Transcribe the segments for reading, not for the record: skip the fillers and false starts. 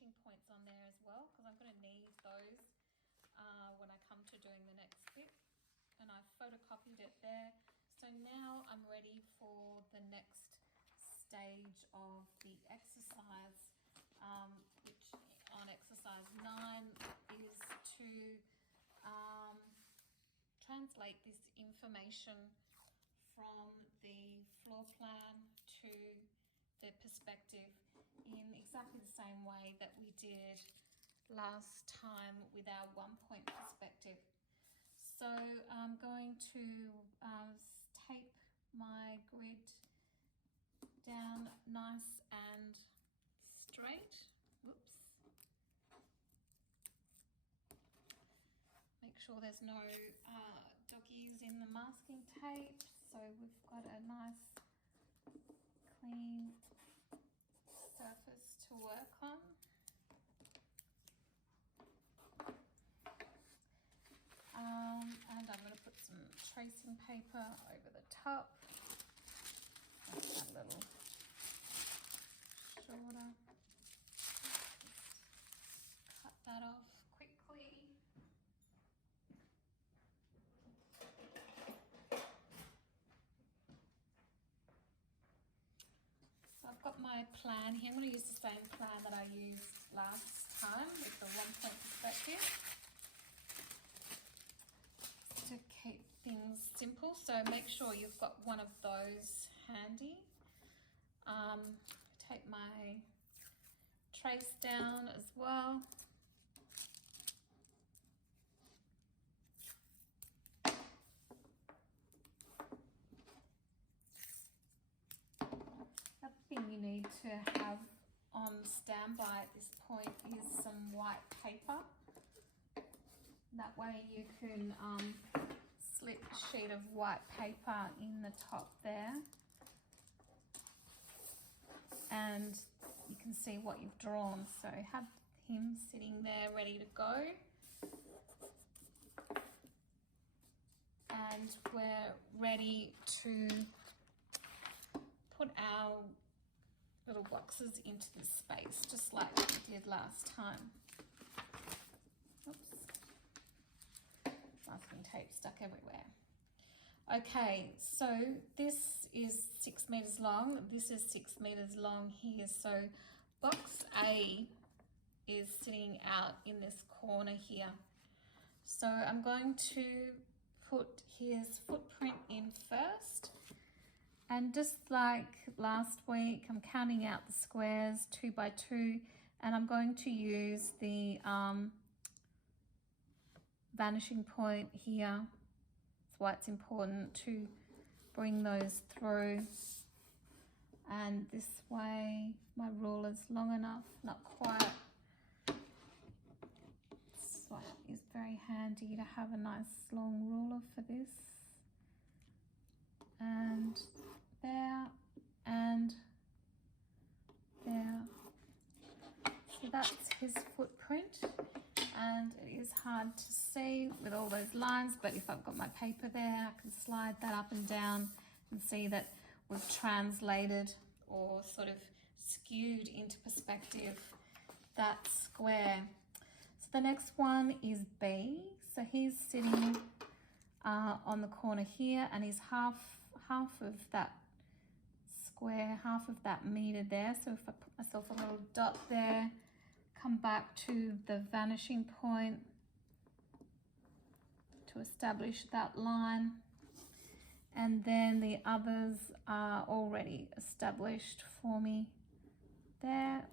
vanishing points on there as well, because I'm going to need those when I come to doing the next bit. And I photocopied it there. So now I'm ready for the next stage of the exercise, which on exercise 9 is to translate this information from the floor plan to the perspective in exactly the same way that we did last time with our 1-point perspective. So I'm going to tape my grid down nice and straight. Whoops. Make sure there's no doggies in the masking tape. So we've got a nice clean surface to work on. And I'm going to put some tracing paper over the top. Make that a little shorter. Cut that off quickly. So I've got my plan here. I'm going to use the same plan that I used last time with the 1-point perspective to keep things simple. So make sure you've got one of those handy. Take my trace down as well. The thing you need to have on standby at this point is some white paper. That way you can slip a sheet of white paper in the top there, and you can see what you've drawn. So have him sitting there ready to go, and we're ready to put our little boxes into this space just like we did last time. Oops. Masking tape stuck everywhere. Okay, so this is 6 meters long. This is 6 meters long here. So box A is sitting out in this corner here. So I'm going to put his footprint in first. And just like last week, I'm counting out the squares 2 by 2, and I'm going to use the vanishing point here. That's why it's important to bring those through. And this way, my ruler's long enough, not quite. So it's very handy to have a nice long ruler for this. And there, and there. So that's his footprint. And it is hard to see with all those lines, but if I've got my paper there, I can slide that up and down and see that we've translated or sort of skewed into perspective that square. So the next one is B. So he's sitting on the corner here, and he's half of that square, half of that meter there. So if I put myself a little dot there, come back to the vanishing point to establish that line, and then the others are already established for me there.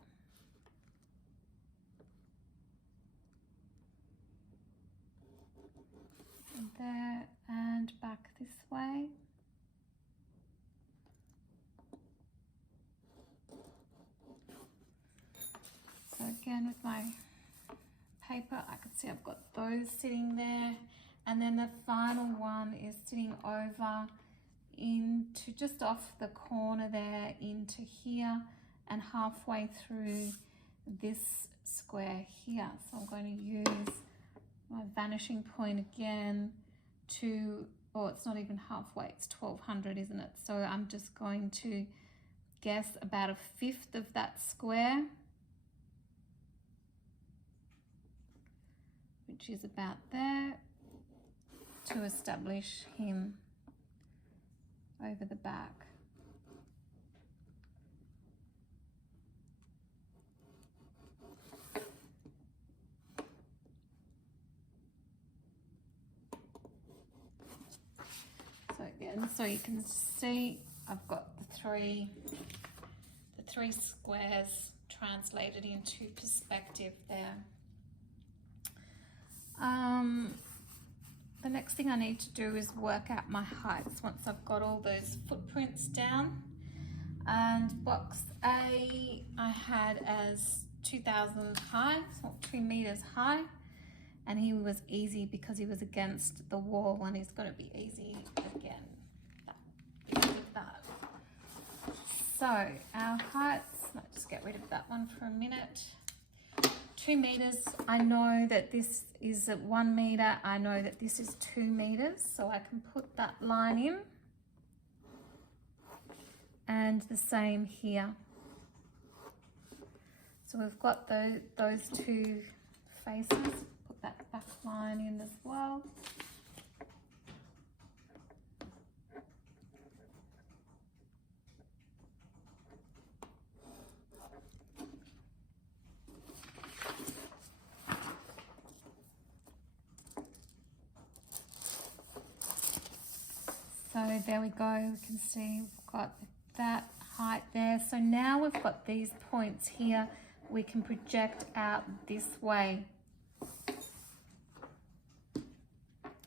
And there, and back this way. So again, with my paper, I can see I've got those sitting there. And then the final one is sitting over into just off the corner there into here and halfway through this square here. So I'm going to use my vanishing point again to, oh, it's not even halfway, it's 1200, isn't it? So I'm just going to guess about 1/5 of that square. which is about there, to establish him over the back. So again, so you can see I've got the three squares translated into perspective there. The next thing I need to do is work out my heights once I've got all those footprints down. And box A I had as 2,000 high, so 2 meters high, and he was easy because he was against the wall, and he's going to be easy again because of that. So our heights, let's just get rid of that one for a minute. 2 meters, I know that this is at 1 meter, I know that this is 2 meters, so I can put that line in. And the same here. So we've got those two faces, put that back line in as well. So there we go, we can see we've got that height there. So now we've got these points here, we can project out this way.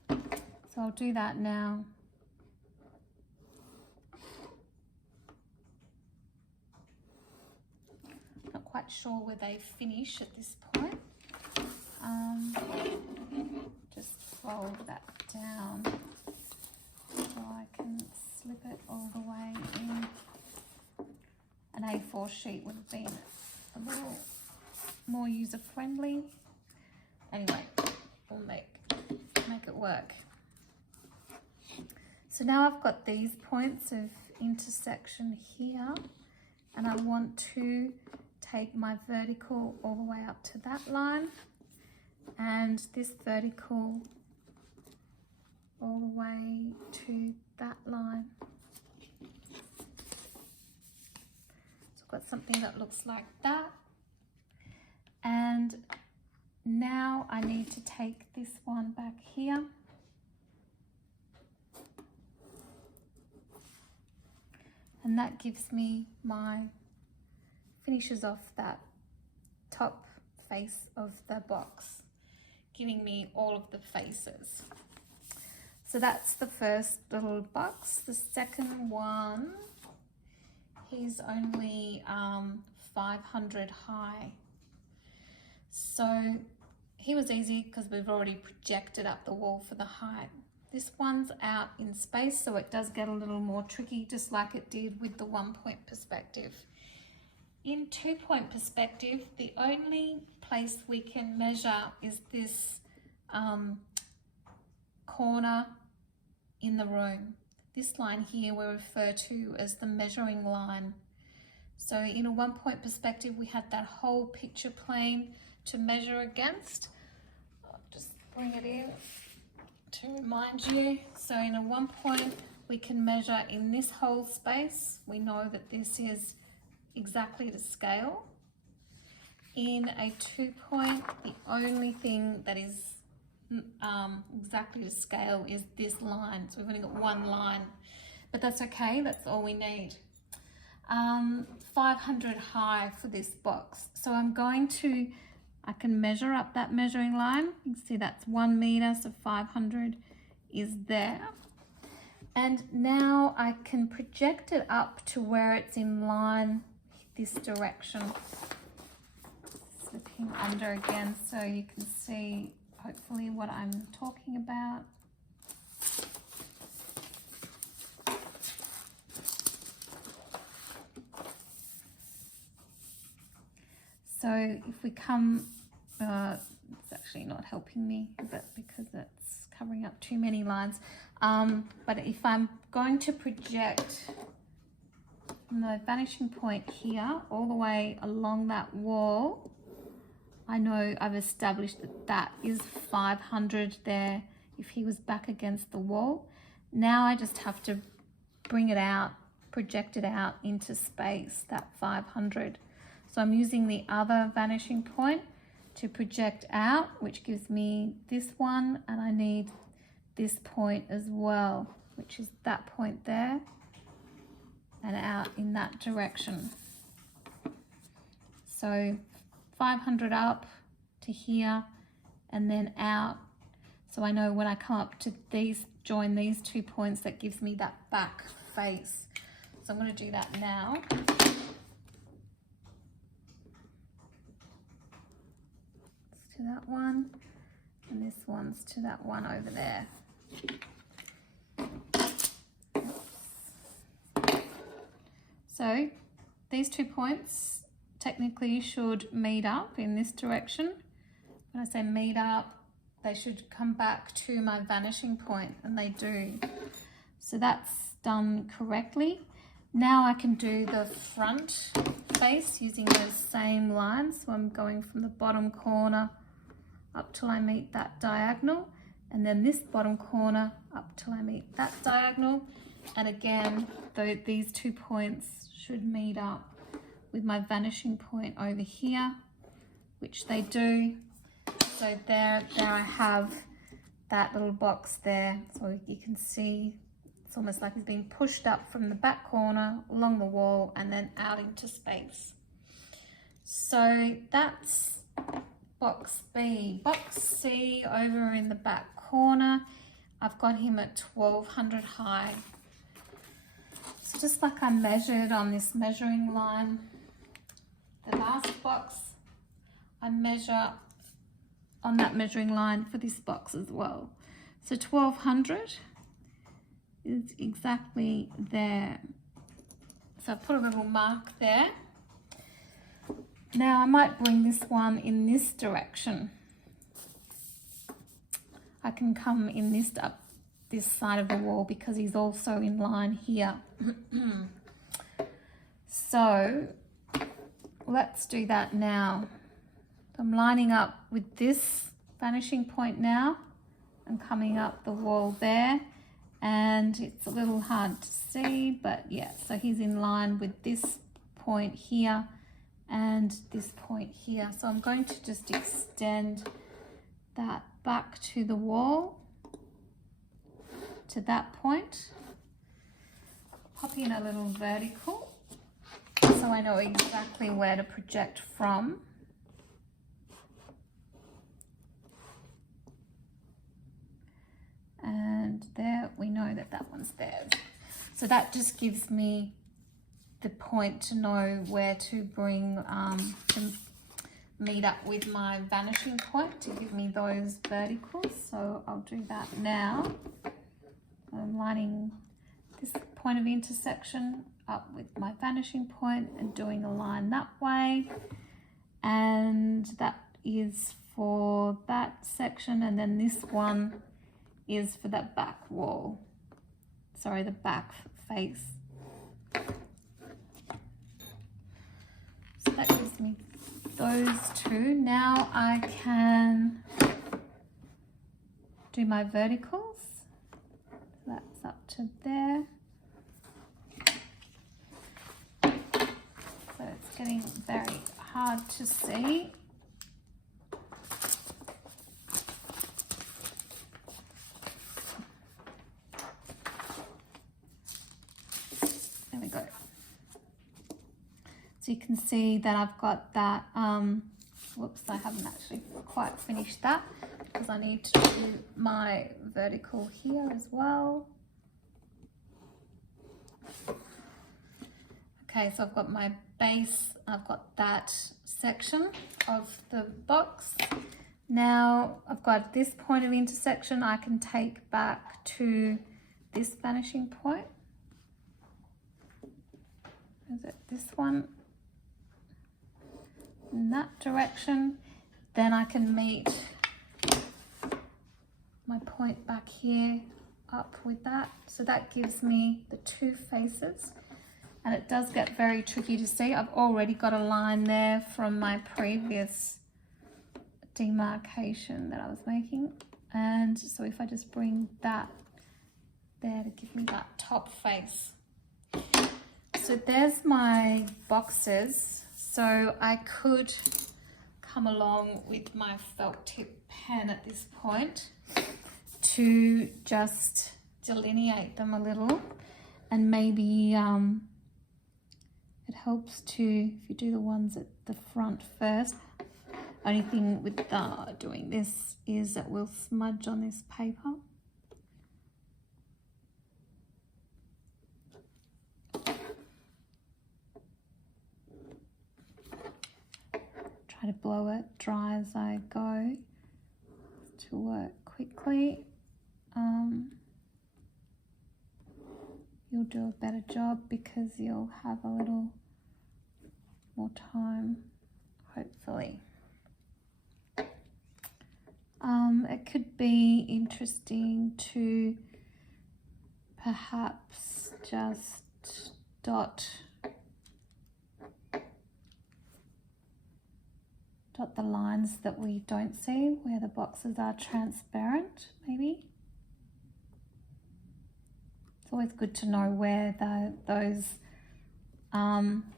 So I'll do that now. Not quite sure where they finish at this point. Just fold that down so I can slip it all the way in. An A4 sheet would have been a little more user-friendly. Anyway, we'll make it work. So now I've got these points of intersection here, and I want to take my vertical all the way up to that line, and this vertical all the way to that line. So I've got something that looks like that. And now I need to take this one back here. And that gives me my, finishes off that top face of the box, giving me all of the faces. So that's the first little box. The second one, he's only 500 high. So he was easy because we've already projected up the wall for the height. This one's out in space, so it does get a little more tricky, just like it did with the 1 point perspective. In 2 point perspective, the only place we can measure is this corner in the room. This line here we refer to as the measuring line. So in a 1 point perspective, we had that whole picture plane to measure against. I'll just bring it in to remind you. So in a 1 point, we can measure in this whole space. We know that this is exactly to scale. In a 2 point, the only thing that is exactly to scale is this line. So we've only got one line, but that's okay, that's all we need. 500 high for this box. So I'm going to, I can measure up that measuring line. You can see that's 1 meter, so 500 is there. And now I can project it up to where it's in line this direction. Slip him under again so you can see hopefully what I'm talking about. So if we come, it's actually not helping me, but because it's covering up too many lines. But if I'm going to project from the vanishing point here all the way along that wall, I know I've established that that is 500 there if he was back against the wall. Now I just have to bring it out, project it out into space, that 500. So I'm using the other vanishing point to project out, which gives me this one, and I need this point as well, which is that point there, and out in that direction. So 500 up to here and then out. So I know when I come up to these, join these 2 points, that gives me that back face. So I'm going to do that now. It's to that one, and this one's to that one over there. So these 2 points technically should meet up in this direction. When I say meet up, they should come back to my vanishing point, and they do. So that's done correctly. Now I can do the front face using those same lines. So I'm going from the bottom corner up till I meet that diagonal, and then this bottom corner up till I meet that diagonal. And again, these 2 points should meet up with my vanishing point over here, which they do. So there I have that little box there. So you can see it's almost like it's being pushed up from the back corner along the wall and then out into space. So that's box B. Box C, over in the back corner, I've got him at 1200 high. So just like I measured on this measuring line, the last box, I measure on that measuring line for this box as well. So 1200 is exactly there. So I put a little mark there. Now I might bring this one in this direction. I can come in this up this side of the wall because he's also in line here. So let's do that now. I'm lining up with this vanishing point now and coming up the wall there, and it's a little hard to see, but yeah, so he's in line with this point here and this point here. So I'm going to just extend that back to the wall to that point, pop in a little vertical so I know exactly where to project from. And there, we know that that one's there. So that just gives me the point to know where to bring, to meet up with my vanishing point to give me those verticals. So I'll do that now. I'm lining this point of intersection up with my vanishing point and doing a line that way. And that is for that section, and then this one is for that back wall. Sorry, the back face. So that gives me those two. Now I can do my verticals. So that's up to there. So it's getting very hard to see. There we go. So you can see that I've got that, whoops, I haven't actually quite finished that because I need to do my vertical here as well. Okay, so I've got my base, I've got that section of the box. Now I've got this point of intersection I can take back to this vanishing point. Is it this one? In that direction. Then I can meet my point back here up with that. So that gives me the two faces. And it does get very tricky to see. I've already got a line there from my previous demarcation that I was making. And so if I just bring that there to give me that top face. So there's my boxes. So I could come along with my felt tip pen at this point to just delineate them a little, and maybe it helps to, if you do the ones at the front first. Only thing with doing this is that we'll smudge on this paper. Try to blow it dry as I go to work quickly. You'll do a better job because you'll have a little more time, hopefully. It could be interesting to perhaps just dot the lines that we don't see where the boxes are transparent, maybe. It's always good to know where those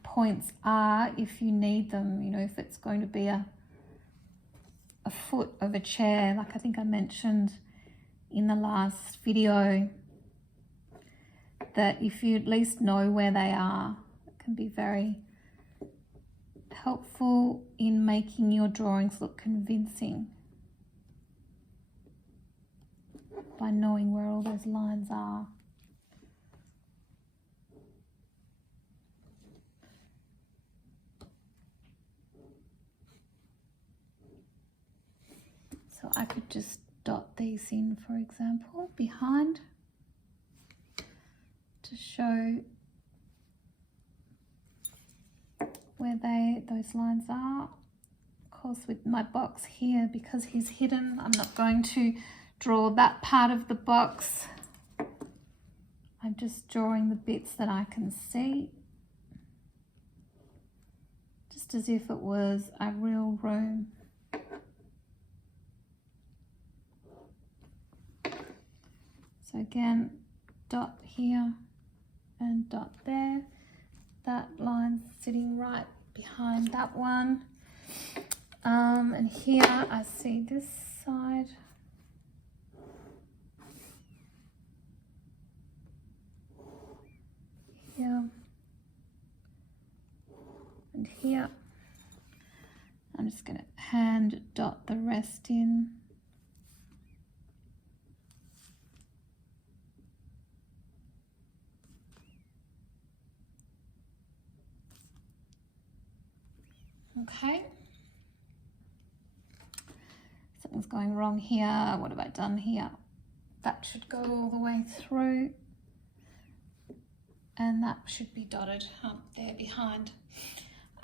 points are if you need them. You know, if it's going to be a foot of a chair, like I think I mentioned in the last video, that if you at least know where they are, it can be very helpful in making your drawings look convincing by knowing where all those lines are. So I could just dot these in, for example, behind to show where those lines are. Of course, with my box here, because he's hidden, I'm not going to draw that part of the box. I'm just drawing the bits that I can see, just as if it was a real room. So again, dot here and dot there. That line's sitting right behind that one. And here I see this side. Here. And here. I'm just going to hand dot the rest in. Okay, something's going wrong here. What have I done here? That should go all the way through, and that should be dotted up there behind.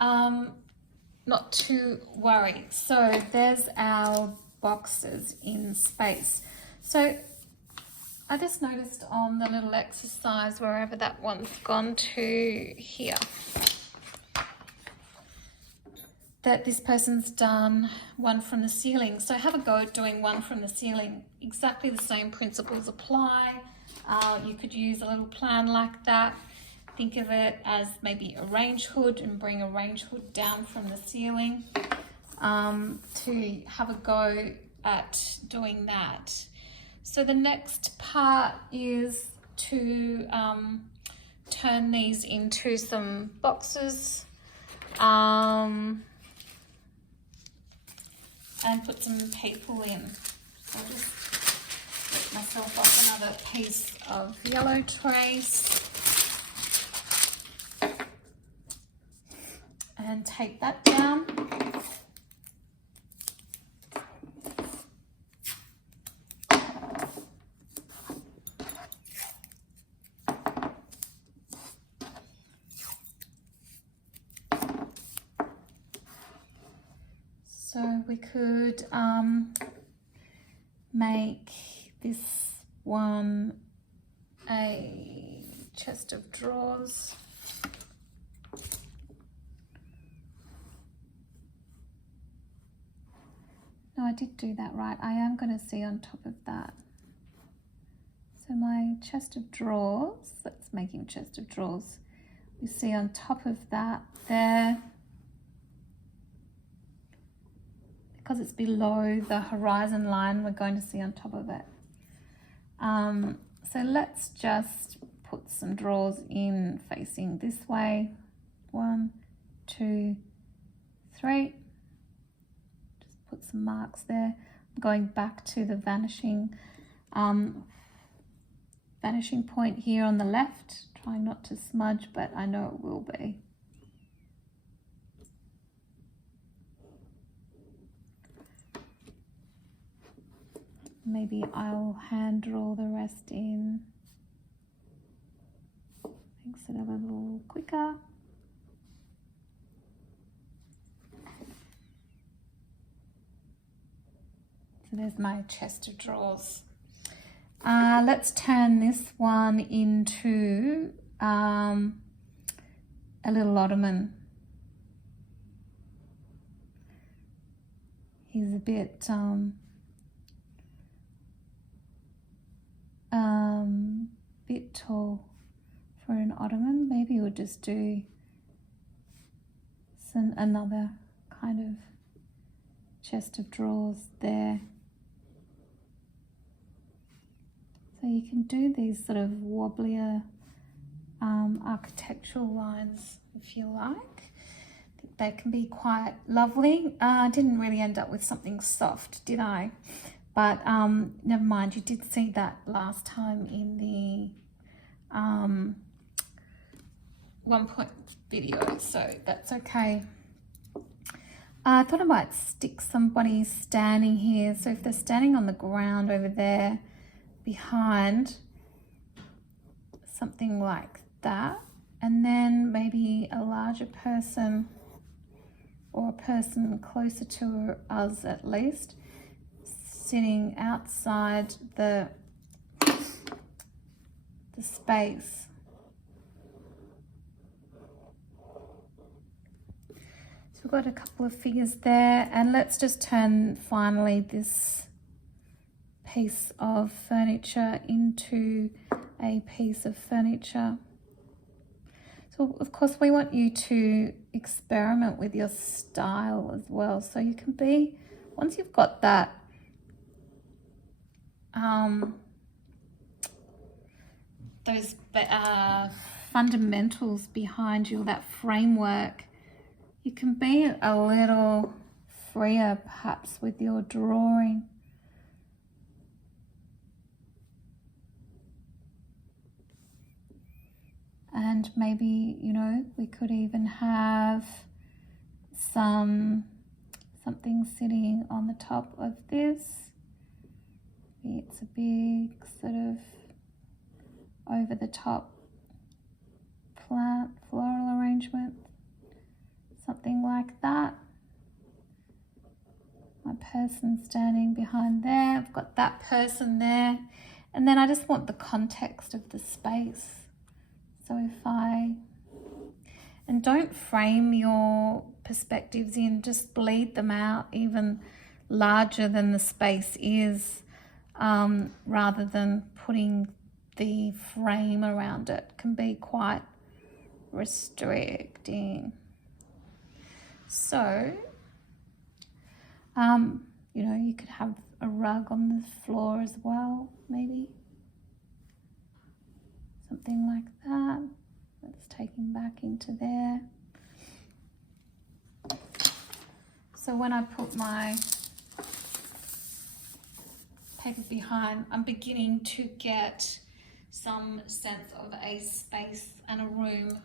Not to worry. So there's our boxes in space. So I just noticed on the little exercise, wherever that one's gone to here, that this person's done one from the ceiling. So have a go at doing one from the ceiling. Exactly the same principles apply. You could use a little plan like that. Think of it as maybe a range hood and bring a range hood down from the ceiling to have a go at doing that. So the next part is to turn these into some boxes. And put some people in. So I'll just get myself off another piece of yellow trace and take that down. So we could make this one a chest of drawers. No, I did do that right. I am going to see on top of that. So my chest of drawers, that's making chest of drawers. We see on top of that there, because it's below the horizon line, we're going to see on top of it. So let's just put some drawers in facing this way. 1, 2, 3. Just put some marks there. I'm going back to the vanishing point here on the left. Trying not to smudge, but I know it will be. Maybe I'll hand draw the rest in. Makes it a little quicker. So there's my chest of drawers. Let's turn this one into a little ottoman. He's a bit tall for an ottoman. Maybe we'll just do another kind of chest of drawers there. So you can do these sort of wobblier architectural lines if you like. I think they can be quite lovely. I didn't really end up with something soft, did I? But never mind, you did see that last time in the 1 point video, so that's okay. I thought I might stick somebody standing here. So if they're standing on the ground over there behind, something like that, and then maybe a larger person or a person closer to us at least, sitting outside the space. So we've got a couple of figures there, and let's just turn finally this piece of furniture into a piece of furniture. So of course we want you to experiment with your style as well. So you can be, once you've got that those fundamentals behind you, that framework, you can be a little freer perhaps with your drawing. And maybe, you know, we could even have something sitting on the top of this. Maybe it's a big sort of over the top plant floral arrangement, something like that. My person standing behind there, I've got that person there, and then I just want the context of the space. So and don't frame your perspectives in, just bleed them out even larger than the space is, rather than putting the frame around it. Can be quite restricting. So, you know, you could have a rug on the floor as well, maybe. Something like that. Let's take him back into there. So when I put my paper behind, I'm beginning to get some sense of a space and a room